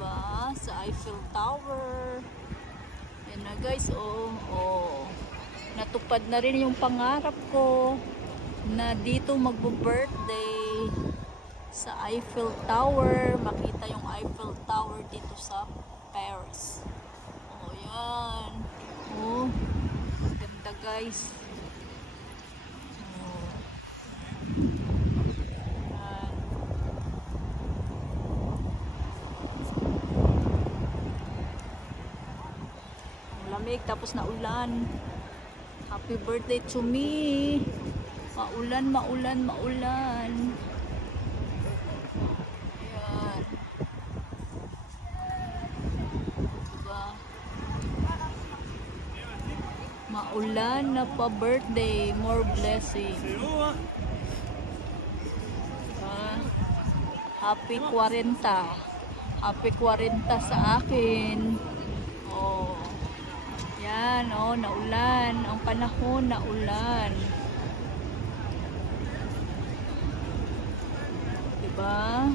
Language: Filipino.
Diba? Sa Eiffel Tower. Yan na guys, oh. Natupad na rin yung pangarap ko na dito magbo-birthday sa Eiffel Tower. Makita yung Eiffel Tower dito sa Paris. Oh, yan. Oh, ganda guys. Oh. Yan. Ang lamig tapos na ulan. Happy birthday to me. Maulan, maulan, maulan. Ayan. Diba? Maulan na pa birthday. More blessing. Diba? Happy 40. Happy 40 sa akin. Oh. Yan, oh, naulan. Ang panahon, naulan. Diba?